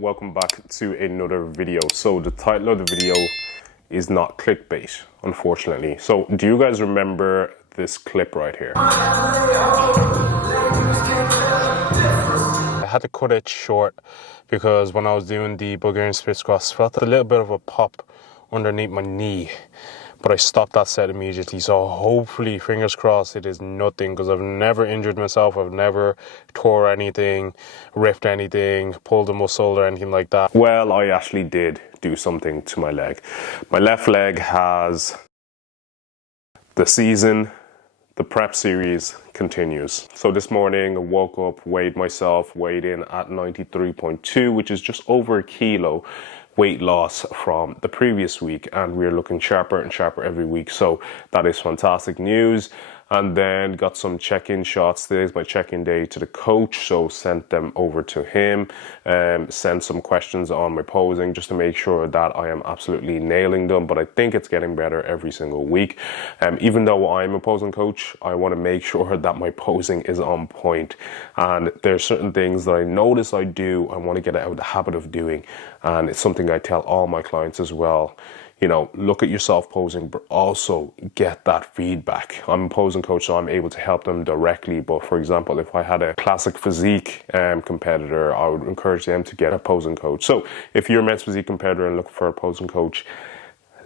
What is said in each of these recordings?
Welcome back to another video. So the title of the video is not clickbait, unfortunately. So do you guys remember this clip right here? I had to cut it short because when I was doing the Bulgarian split squats, I felt a little bit of a pop underneath my knee, but I stopped that set immediately. So hopefully, fingers crossed, it is nothing, because I've never injured myself. I've never tore anything, ripped anything, pulled a muscle or anything like that. Well, I actually did do something to my leg. My left leg has the season, the prep series continues. So this morning I woke up, weighed myself, weighed in at 93.2, which is just over a kilo weight loss from the previous week, and we're looking sharper and sharper every week. So that is fantastic news. And then got some check-in shots. Today's my check-in day to the coach, so sent them over to him. Sent some questions on my posing just to make sure that I am absolutely nailing them, but I think it's getting better every single week. Even though I'm a posing coach, I want to make sure that my posing is on point. And there's certain things that I notice I do, I want to get out of the habit of doing, and it's something I tell all my clients as well. You know, look at yourself posing, but also get that feedback. I'm a posing coach, so I'm able to help them directly. But for example, if I had a classic physique competitor, I would encourage them to get a posing coach. So if you're a men's physique competitor and looking for a posing coach,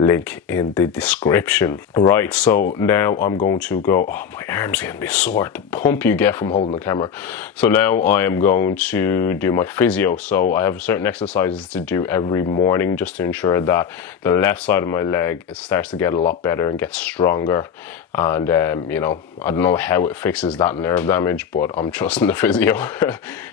link in the description. Right, so now I'm going to go, oh, my arm's getting a bit sore, the pump you get from holding the camera. So now I am going to do my physio. So I have certain exercises to do every morning just to ensure that the left side of my leg starts to get a lot better and get stronger. And you know, I don't know how it fixes that nerve damage, but I'm trusting the physio.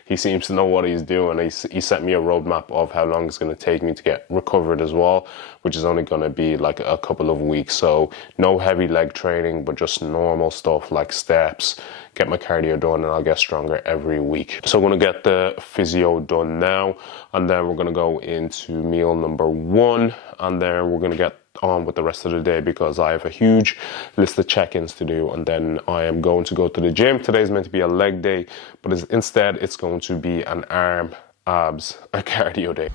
He seems to know what he's doing. He sent me a roadmap of how long it's going to take me to get recovered as well, which is only going to be like a couple of weeks. So no heavy leg training, but just normal stuff like steps, get my cardio done, and I'll get stronger every week. So I'm going to get the physio done now, and then we're going to go into meal number 1, and then we're going to get on with the rest of the day because I have a huge list of check-ins to do, and then I am going to go to the gym. Today's meant to be a leg day, but instead it's going to be an arm, abs, and cardio day.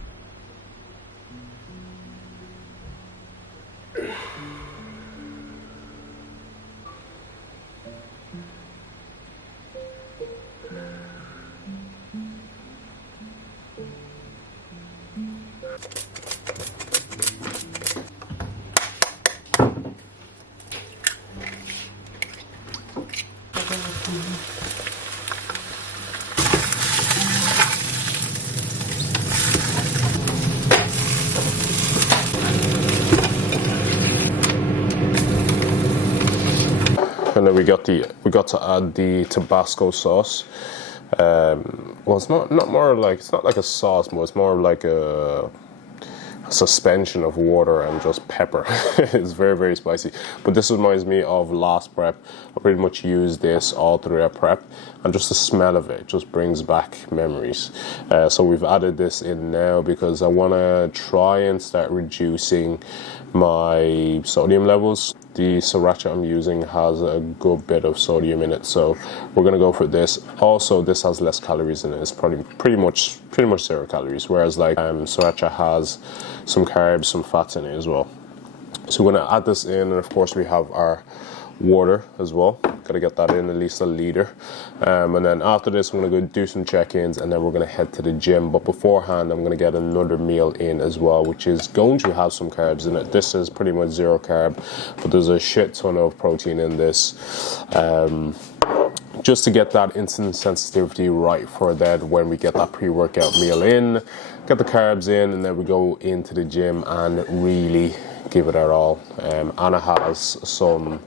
And then we got to add the Tabasco sauce. Well, it's not like a sauce, but it's more like a suspension of water and just pepper. It's very, very spicy. But this reminds me of last prep. I pretty much used this all throughout prep, and just the smell of it just brings back memories. So we've added this in now because I want to try and start reducing my sodium levels. The sriracha I'm using has a good bit of sodium in it, so we're gonna go for this. Also, this has less calories in it. It's pretty much 0 calories, whereas like sriracha has some carbs, some fats in it as well. So we're gonna add this in, and of course we have our water as well. Gotta get that in, at least a liter. And then after this, I'm gonna go do some check-ins, and then we're gonna head to the gym. But beforehand, I'm gonna get another meal in as well, which is going to have some carbs in it. This is pretty much 0 carb, but there's a shit ton of protein in this. Just to get that insulin sensitivity right for that when we get that pre-workout meal in, get the carbs in, and then we go into the gym and really give it our all. Anna has some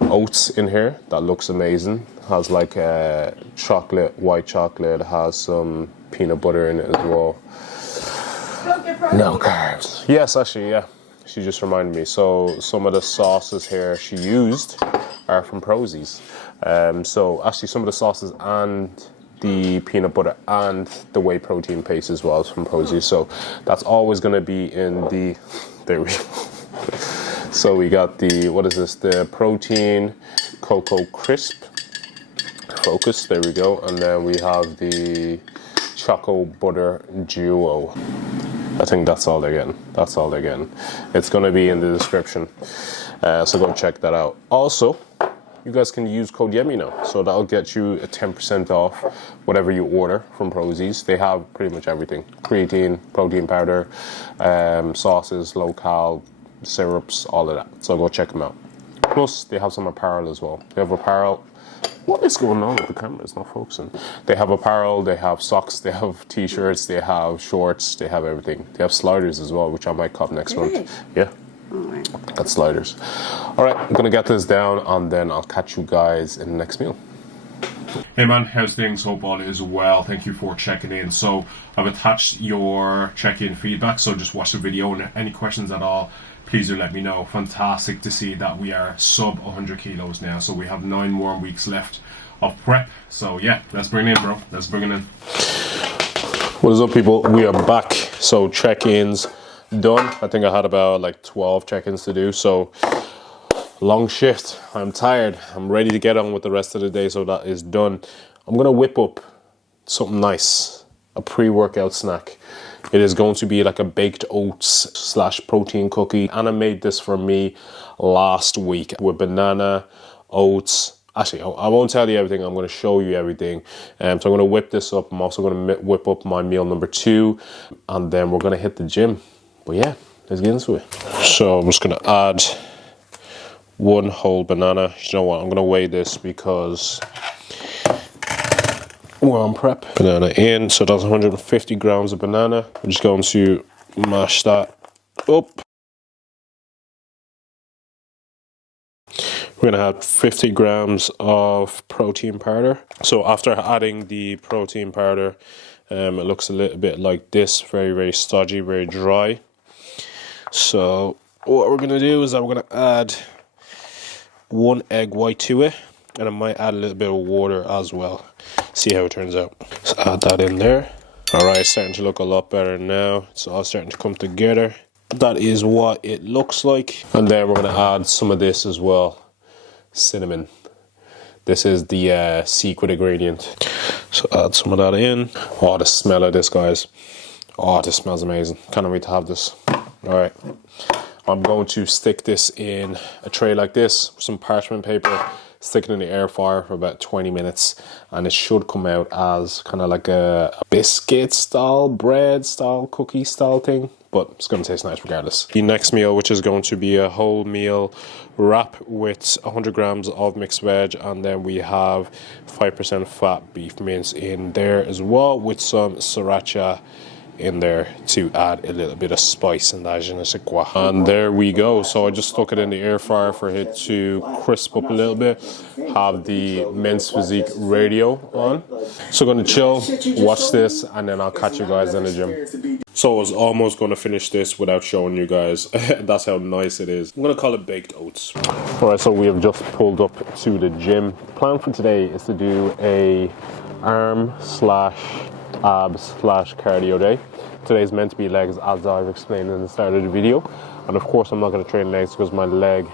oats in here that looks amazing. Has like chocolate, white chocolate, has some peanut butter in it as well. No carbs. Yes, actually, yeah. She just reminded me. So some of the sauces here she used are from Prozis. So actually some of the sauces and the peanut butter and the whey protein paste as well is from Prozis. So that's always going to be in the, there we go. So we got the, what is this? The protein Cocoa Crisp Focus. There we go. And then we have the Choco Butter Duo. I think that's all they're getting. That's all they're getting. It's going to be in the description. So go check that out. Also, you guys can use code YEMI now. So that'll get you a 10% off whatever you order from Prozis. They have pretty much everything. Creatine, protein powder, sauces, low-cal, syrups, all of that. So go check them out. Plus, they have some apparel as well. They have apparel. What is going on with the camera? It's not focusing. They have apparel, they have socks, they have t-shirts, they have shorts, they have everything. They have sliders as well, which I might cop next month. Yeah. Alright. That's sliders. Alright, I'm gonna get this down and then I'll catch you guys in the next meal. Hey man, how's things? Hope all is well. Thank you for checking in. So I've attached your check-in feedback, so just watch the video and any questions at all, please do let me know. Fantastic to see that we are sub 100 kilos now, so we have 9 more weeks left of prep. So yeah, let's bring it in, bro. Let's bring it in. What is up, people? We are back. So check-ins done. I think I had about like 12 check-ins to do, so long shift. I'm tired. I'm ready to get on with the rest of the day, so that is done. I'm gonna whip up something nice, a pre-workout snack. It is going to be like a baked oats / protein cookie. Anna made this for me last week with banana, oats. Actually, I won't tell you everything. I'm going to show you everything. So I'm going to whip this up. I'm also going to whip up my meal number 2, and then we're going to hit the gym. But yeah, let's get into it. So I'm just going to add 1 whole banana. You know what? I'm going to weigh this because we're on prep. Banana in, so that's 150 grams of banana. I'm just going to mash that up. We're gonna add 50 grams of protein powder. So after adding the protein powder, it looks a little bit like this, very, very stodgy, very dry. So what we're gonna do is I'm gonna add 1 egg white to it, and I might add a little bit of water as well. See how it turns out. So add that in there. All right, starting to look a lot better now. It's all starting to come together. That is what it looks like. And then we're gonna add some of this as well. Cinnamon. This is the secret ingredient. So add some of that in. Oh, the smell of this, guys. Oh, this smells amazing. Can't wait to have this. All right. I'm going to stick this in a tray like this with some parchment paper, stick it in the air fryer for about 20 minutes, and it should come out as kind of like a biscuit style, bread style, cookie style thing, but it's going to taste nice regardless. The next meal, which is going to be a whole meal wrap with 100 grams of mixed veg, and then we have 5% fat beef mince in there as well, with some sriracha in there to add a little bit of spice and that je ne sais quoi. And there we go. So I just stuck it in the air fryer for it to crisp up a little bit. Have the Men's Physique radio on. So I'm gonna chill, watch this, and then I'll catch you guys in the gym. So I was almost gonna finish this without showing you guys. That's how nice it is. I'm gonna call it baked oats. All right, so we have just pulled up to the gym. The plan for today is to do a arm / abs / cardio day. Today's meant to be legs, as I've explained in the start of the video, and of course I'm not going to train legs because my leg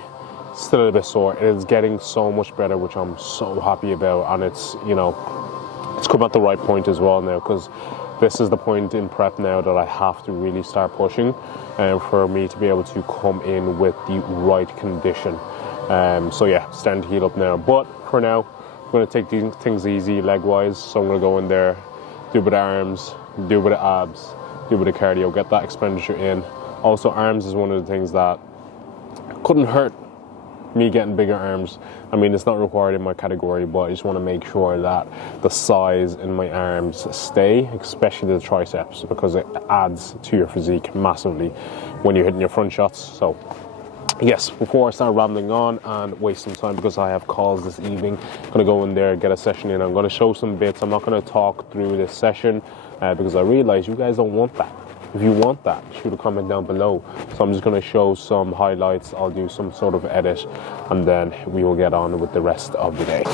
is still a little bit sore. It is getting so much better, which I'm so happy about, and it's, you know, it's come at the right point as well now, because this is the point in prep now that I have to really start pushing, and for me to be able to come in with the right condition. So yeah, starting to heat up now, but for now I'm going to take these things easy leg wise. So I'm going to go in there, do a bit of arms, do a bit of abs, do a bit of cardio, get that expenditure in. Also, arms is one of the things that couldn't hurt me getting bigger arms. I mean, it's not required in my category, but I just want to make sure that the size in my arms stay, especially the triceps, because it adds to your physique massively when you're hitting your front shots. So yes, before I start rambling on and wasting time because I have calls this evening, I'm going to go in there, get a session in. I'm going to show some bits. I'm not going to talk through this session because I realize you guys don't want that. If you want that, shoot a comment down below. So I'm just going to show some highlights. I'll do some sort of edit, and then we will get on with the rest of the day.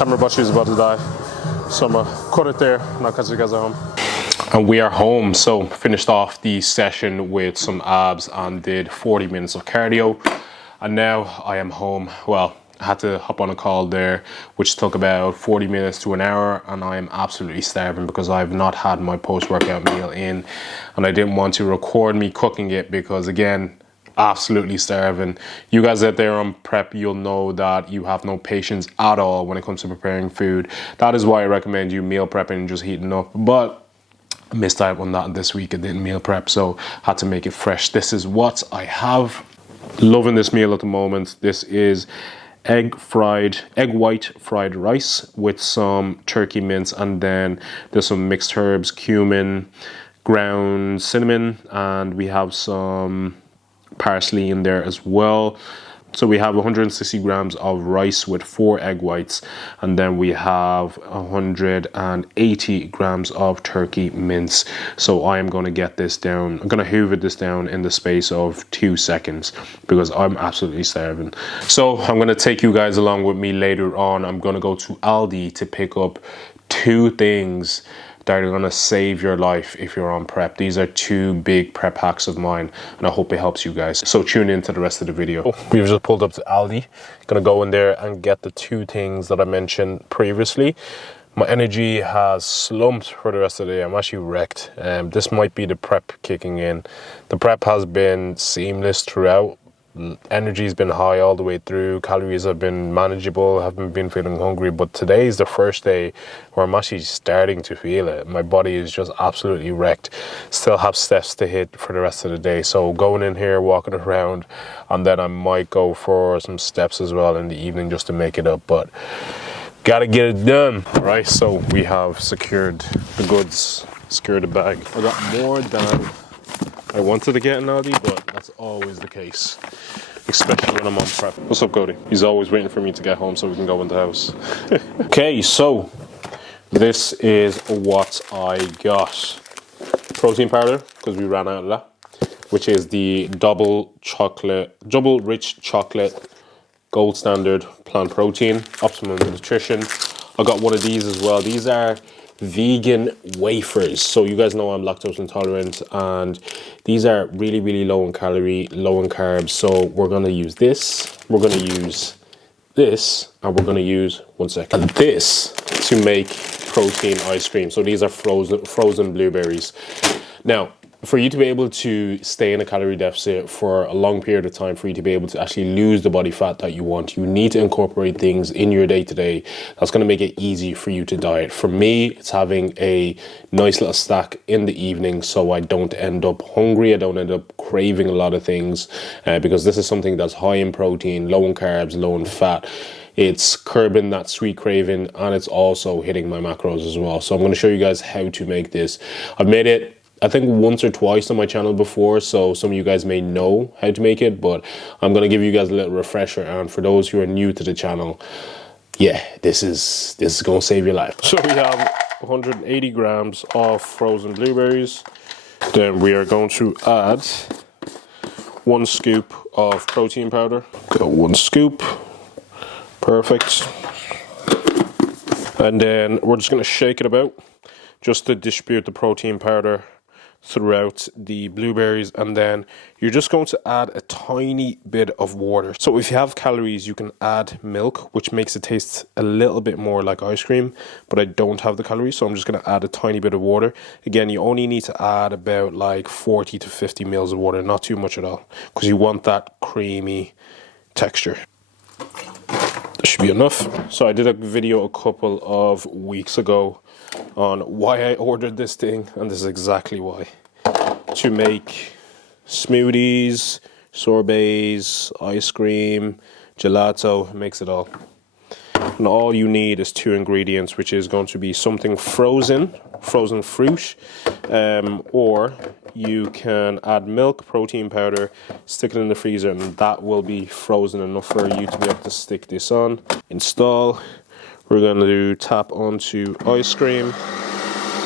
camera battery is about to die, so I'm gonna cut it there and I'll catch you guys at home. And we are home. So finished off the session with some abs and did 40 minutes of cardio, and now I am home. Well, I had to hop on a call there, which took about 40 minutes to an hour, and I am absolutely starving because I've not had my post-workout meal in, and I didn't want to record me cooking it because, again, absolutely starving. You guys out there on prep, you'll know that you have no patience at all when it comes to preparing food. That is why I recommend you meal prepping and just heating up. But I missed out on that this week. I didn't meal prep, so had to make it fresh. This is what I have. Loving this meal at the moment. This is egg white fried rice with some turkey mince, and then there's some mixed herbs, cumin, ground cinnamon, and we have some parsley in there as well. So we have 160 grams of rice with 4 egg whites, and then we have 180 grams of turkey mince. So I am going to get this down. I'm going to hoover this down in the space of 2 seconds because I'm absolutely starving. So I'm going to take you guys along with me later on. I'm going to go to Aldi to pick up 2 things that are going to save your life if you're on prep. These are 2 big prep hacks of mine, and I hope it helps you guys. So tune in to the rest of the video. We've just pulled up to Aldi. Gonna go in there and get the 2 things that I mentioned previously. My energy has slumped for the rest of the day. I'm actually wrecked. This might be the prep kicking in. The prep has been seamless throughout. Energy's been high all the way through. Calories have been manageable. Haven't been feeling hungry, but today is the first day where I'm actually starting to feel it. My body is just absolutely wrecked. Still have steps to hit for the rest of the day, so going in here, walking around, and then I might go for some steps as well in the evening just to make it up, but gotta get it done. Right, so we have secured the goods, secured the bag. I got more than I wanted to get in Aldi, but that's always the case, especially when I'm on prep. What's up, Cody? He's always waiting for me to get home so we can go in the house. Okay, so this is what I got. Protein powder, because we ran out of that, which is the double rich chocolate gold standard plant protein, optimum nutrition. I got one of these as well. These are vegan wafers, so you guys know I'm lactose intolerant, and these are really, really low in calorie, low in carbs. So we're going to use this, we're going to use this, and we're going to use this to make protein ice cream. So these are frozen blueberries. Now, for you to be able to stay in a calorie deficit for a long period of time, for you to be able to actually lose the body fat that you want, you need to incorporate things in your day-to-day that's going to make it easy for you to diet. For me, it's having a nice little stack in the evening so I don't end up hungry, I don't end up craving a lot of things, because this is something that's high in protein, low in carbs, low in fat. It's curbing that sweet craving, and it's also hitting my macros as well. So I'm going to show you guys how to make this. I've made it, I think, once or twice on my channel before, so some of you guys may know how to make it, but I'm going to give you guys a little refresher. And for those who are new to the channel, yeah, this is going to save your life. So we have 180 grams of frozen blueberries. Then we are going to add 1 scoop of protein powder. Got 1 scoop. Perfect. And then we're just going to shake it about just to distribute the protein powder throughout the blueberries, and then you're just going to add a tiny bit of water. So if you have calories, you can add milk, which makes it taste a little bit more like ice cream, but I don't have the calories, so I'm just going to add a tiny bit of water. Again, you only need to add about like 40 to 50 mils of water, not too much at all, because you want that creamy texture. That should be enough. So I did a video a couple of weeks ago on why I ordered this thing, and this is exactly why. To make smoothies, sorbets, ice cream, gelato, makes it all. And all you need is 2 ingredients, which is going to be something frozen fruit, or you can add milk, protein powder, stick it in the freezer, and that will be frozen enough for you to be able to stick this on. Install. We're going to tap onto ice cream.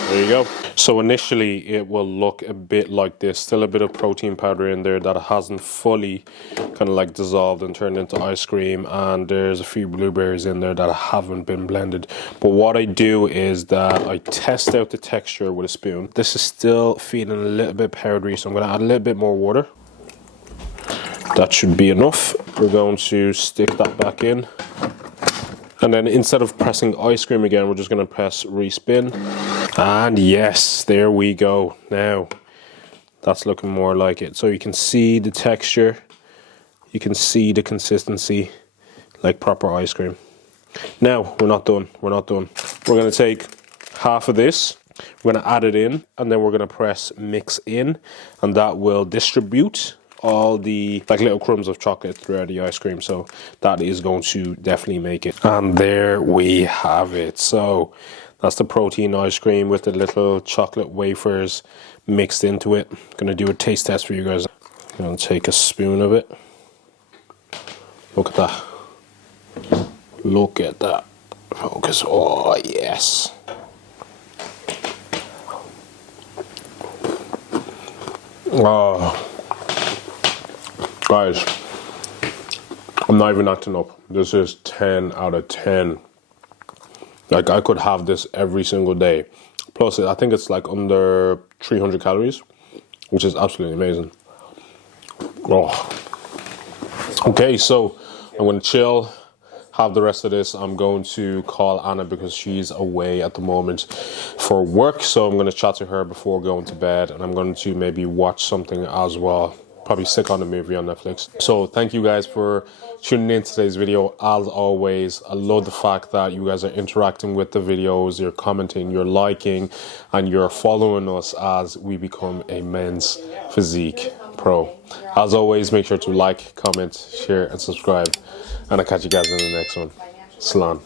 There you go. So initially it will look a bit like this, still a bit of protein powder in there that hasn't fully kind of like dissolved and turned into ice cream, and there's a few blueberries in there that haven't been blended. But what I do is that I test out the texture with a spoon. This is still feeling a little bit powdery, so I'm going to add a little bit more water. That should be enough. We're going to stick that back in. And then instead of pressing ice cream again, we're just going to press respin. And yes, there we go. Now, that's looking more like it. So you can see the texture. You can see the consistency, like proper ice cream. Now, we're not done. We're not done. We're going to take half of this. We're going to add it in. And then we're going to press mix in. And that will distribute all the like little crumbs of chocolate throughout the ice cream. So that is going to definitely make it. And there we have it. So that's the protein ice cream with the little chocolate wafers mixed into it. I'm gonna do a taste test for you guys. I'm gonna take a spoon of it. Look at that. Look at that. Focus. Oh yes. Oh. Guys, I'm not even acting up. This is 10 out of 10. Like, I could have this every single day. Plus, I think it's like under 300 calories, which is absolutely amazing. Oh. Okay, so I'm going to chill, have the rest of this. I'm going to call Anna because she's away at the moment for work. So I'm going to chat to her before going to bed, and I'm going to maybe watch something as well. Probably stick on a movie on Netflix. So thank you guys for tuning in today's video. As always, I love the fact that you guys are interacting with the videos, you're commenting, you're liking, and you're following us as we become a men's physique pro. As always, make sure to like, comment, share, and subscribe. And I'll catch you guys in the next one. Salam.